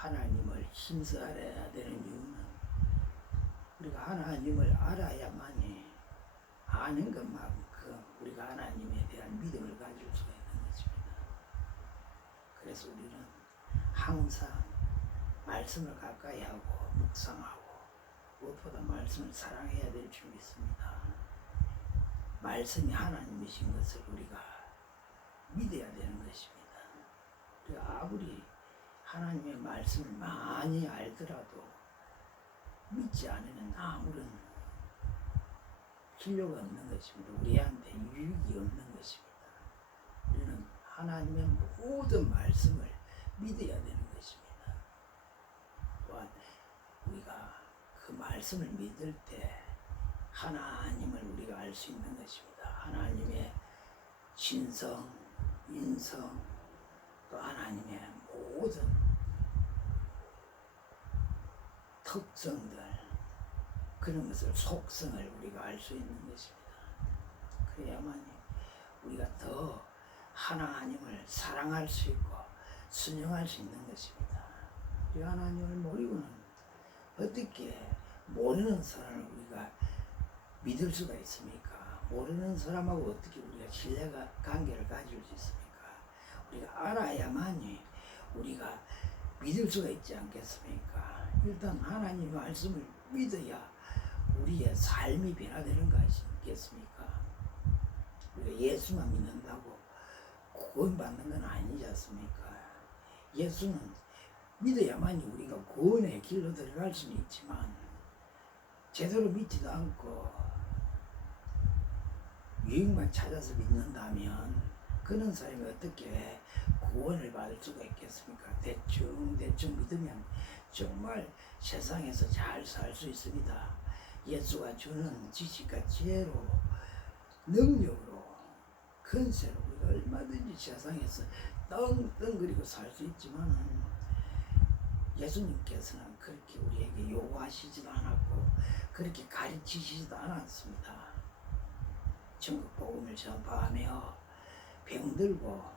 하나님을 힘써 알아야 되는 이유는 우리가 하나님을 알아야만이 아는 것만큼 우리가 하나님에 대한 믿음을 가질 수가 있는 것입니다. 그래서 우리는 항상 말씀을 가까이 하고 묵상하고 무엇보다 말씀을 사랑해야 될 줄 믿습니다. 말씀이 하나님이신 것을 우리가 믿어야 되는 것입니다. 우리가 아무리 하나님의 말씀을 많이 알더라도 믿지 않으면 아무런 필요가 없는 것입니다. 우리한테 유익이 없는 것입니다. 우리는 하나님의 모든 말씀을 믿어야 되는 것입니다. 또한 우리가 그 말씀을 믿을 때 하나님을 우리가 알 수 있는 것입니다. 하나님의 신성, 인성, 또 하나님의 모든 특성들, 그런 것을, 속성을 우리가 알 수 있는 것입니다. 그래야만 우리가 더 하나님을 사랑할 수 있고 순종할 수 있는 것입니다. 우리가 하나님을 모르고는 어떻게 모르는 사람을 우리가 믿을 수가 있습니까? 모르는 사람하고 어떻게 우리가 신뢰가 관계를 가질 수 있습니까? 우리가 알아야만이 우리가 믿을 수가 있지 않겠습니까? 일단 하나님의 말씀을 믿어야 우리의 삶이 변화되는 거 아니겠습니까? 우리가 예수만 믿는다고 구원받는 건 아니지 않습니까? 예수는 믿어야만이 우리가 구원의 길로 들어갈 수는 있지만 제대로 믿지도 않고 유익만 찾아서 믿는다면 그런 사람이 어떻게 구원을 받을 수가 있겠습니까? 대충 믿으면 정말 세상에서 잘 살 수 있습니다. 예수가 주는 지식과 지혜로, 능력으로, 근세로 우리가 얼마든지 세상에서 떵떵거리고 살 수 있지만 예수님께서는 그렇게 우리에게 요구하시지도 않았고 그렇게 가르치시지도 않았습니다. 천국 복음을 전파하며 병들고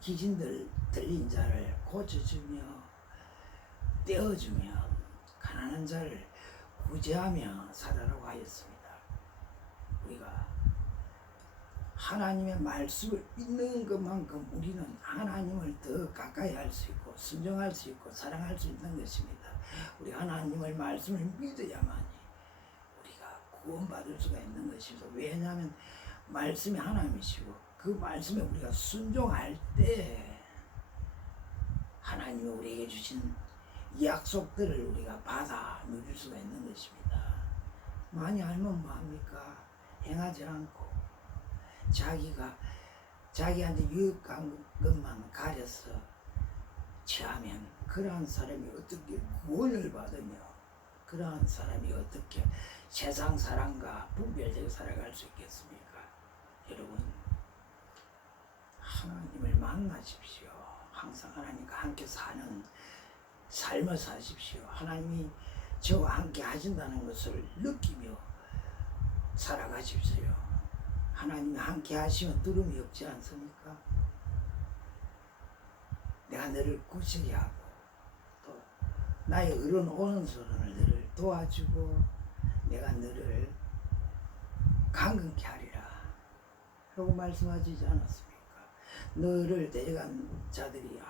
기진들 들린 자를 고쳐주며 떼어주며 가난한 자를 구제하며 살아라고 하였습니다. 우리가 하나님의 말씀을 믿는 것만큼 우리는 하나님을 더 가까이 할 수 있고 순종할 수 있고 사랑할 수 있는 것입니다. 우리 하나님의 말씀을 믿어야만 우리가 구원받을 수가 있는 것입니다. 왜냐하면 말씀이 하나님이시고 그 말씀에 우리가 순종할 때 하나님이 우리에게 주신 약속들을 우리가 받아 누릴 수가 있는 것입니다. 많이 알면 뭐합니까? 행하지 않고 자기한테 유익한 것만 가려서 취하면 그러한 사람이 어떻게 구원을 받으며 그러한 사람이 어떻게 세상 사람과 분별되게 살아갈 수 있겠습니까? 여러분, 하나님을 만나십시오. 항상 하나님과 함께 사는 삶을 사십시오. 하나님이 저와 함께 하신다는 것을 느끼며 살아가십시오. 하나님이 함께 하시면 두려움이 없지 않습니까? 내가 너를 구세게 하고 또 나의 의로운 오른손을 너를 도와주고 내가 너를 강건케 하리라 라고 말씀하시지 않았습니까? 너를 데려간 자들이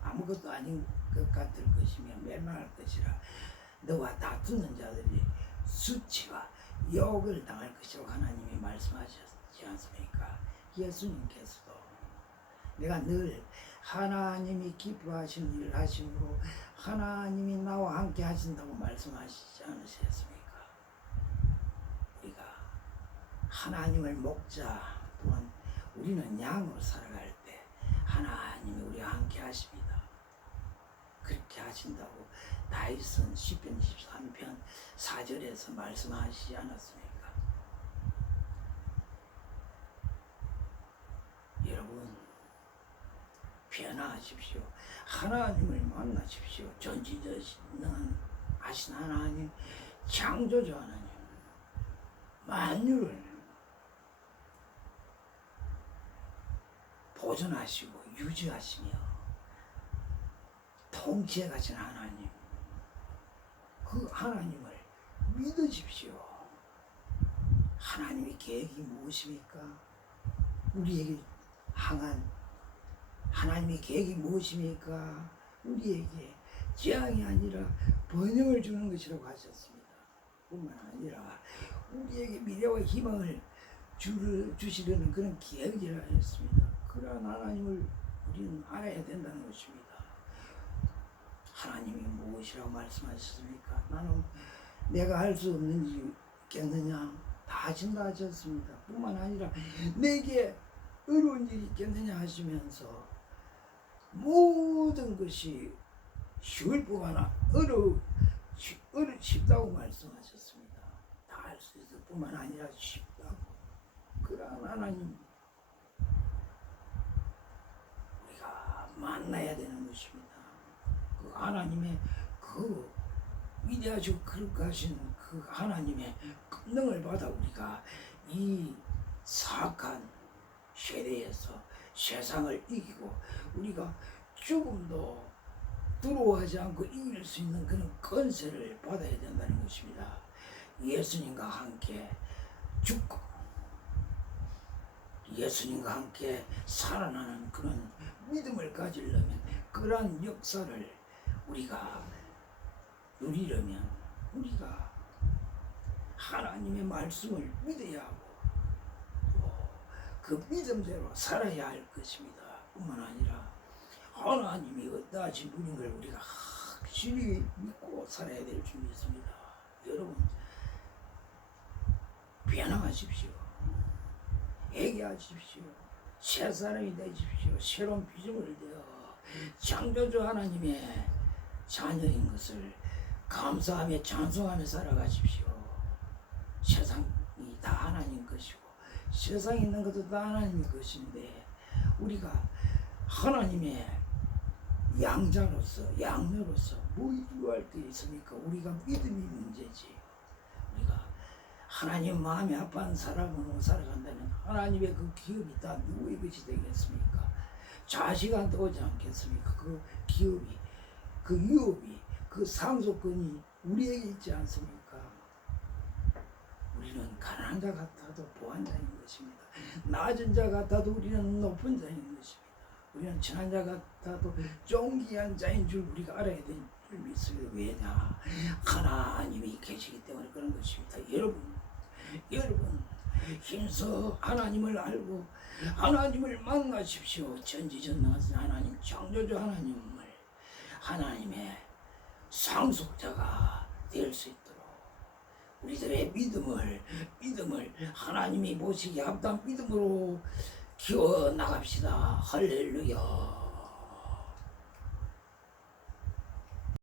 아무것도 아닌 것 같을 것이며 멸망할 것이라 너와 다투는 자들이 수치와 욕을 당할 것이라고 하나님이 말씀하셨지 않습니까? 예수님께서도 내가 늘 하나님이 기뻐하시는 일을 하심으로 하나님이 나와 함께 하신다고 말씀하시지 않으셨습니까? 우리가 하나님을 먹자 또한 우리는 양으로 살아갈 때 하나님이 우리와 함께 하십니다. 그렇게 하신다고 다윗은 시편 23편 4절에서 말씀하시지 않았습니까? 여러분, 변화하십시오. 하나님을 만나십시오. 전지전능하신 하나님, 창조주 하나님, 만유를 보존하시고 유지하시며 통치해 가신 하나님, 그 하나님을 믿으십시오. 하나님의 계획이 무엇입니까? 우리에게 향한 하나님의 계획이 무엇입니까? 우리에게 재앙이 아니라 번영을 주는 것이라고 하셨습니다. 뿐만 아니라 우리에게 미래와 희망을 주시려는 그런 계획이라 했습니다. 그러한 하나님을 우리는 알아야 된다는 것입니다. 하나님이 무엇이라고 말씀하셨습니까? 나는 내가 할 수 없는 일이 있겠느냐? 다 하신다 하셨습니다. 뿐만 아니라 내게 어려운 일이 있겠느냐 하시면서 모든 것이 쉬울 뿐만 아니라 쉽다고 말씀하셨습니다. 다 할 수 있을 뿐만 아니라 쉽다고. 그러한 하나님 우리가 만나야 되는 것입니다. 그 하나님의 그 위대하시고 거룩하신 그 하나님의 권능을 받아 우리가 이 사악한 세대에서 세상을 이기고 우리가 죽음도 두려워하지 않고 이길 수 있는 그런 권세를 받아야 된다는 것입니다. 예수님과 함께 죽고 예수님과 함께 살아나는 그런 믿음을 가지려면 그러한 역사를 우리가 누리려면 우리가 하나님의 말씀을 믿어야 하고 또 그 믿음대로 살아야 할 것입니다. 뿐만 아니라 하나님이 어떠하신 분인 걸 우리가 확실히 믿고 살아야 될 줄 믿습니다. 여러분 변화하십시오. 회개하십시오. 새 사람이 되십시오. 새로운 비전을 되어 창조주 하나님의 자녀인 것을 감사하며 찬송하며 살아가십시오. 세상이 다 하나님 것이고 세상에 있는 것도 다 하나님 것인데 우리가 하나님의 양자로서 뭐 이루어할 게 있습니까? 우리가 믿음이 문제지. 우리가 하나님 마음이 아파하는 사람으로 살아간다면 하나님의 그 기업이 다 누구의 것이 되겠습니까? 자식한테 오지 않겠습니까? 그 기업이, 그 유업이, 그 상속권이 우리에게 있지 않습니까? 우리는 가난한 자 같아도 보한 자인 것입니다. 낮은 자 같아도 우리는 높은 자인 것입니다. 우리는 천한 자 같아도 존귀한 자인 줄 우리가 알아야 될 줄 믿습니다. 왜냐? 하나님이 계시기 때문에 그런 것입니다. 여러분 힘써 하나님을 알고 하나님을 만나십시오. 전지전능하신 하나님, 창조주 하나님을 하나님의 상속자가 될 수 있도록 우리들의 믿음을 하나님이 보시기에 합당한 믿음으로 키워 나갑시다. 할렐루야.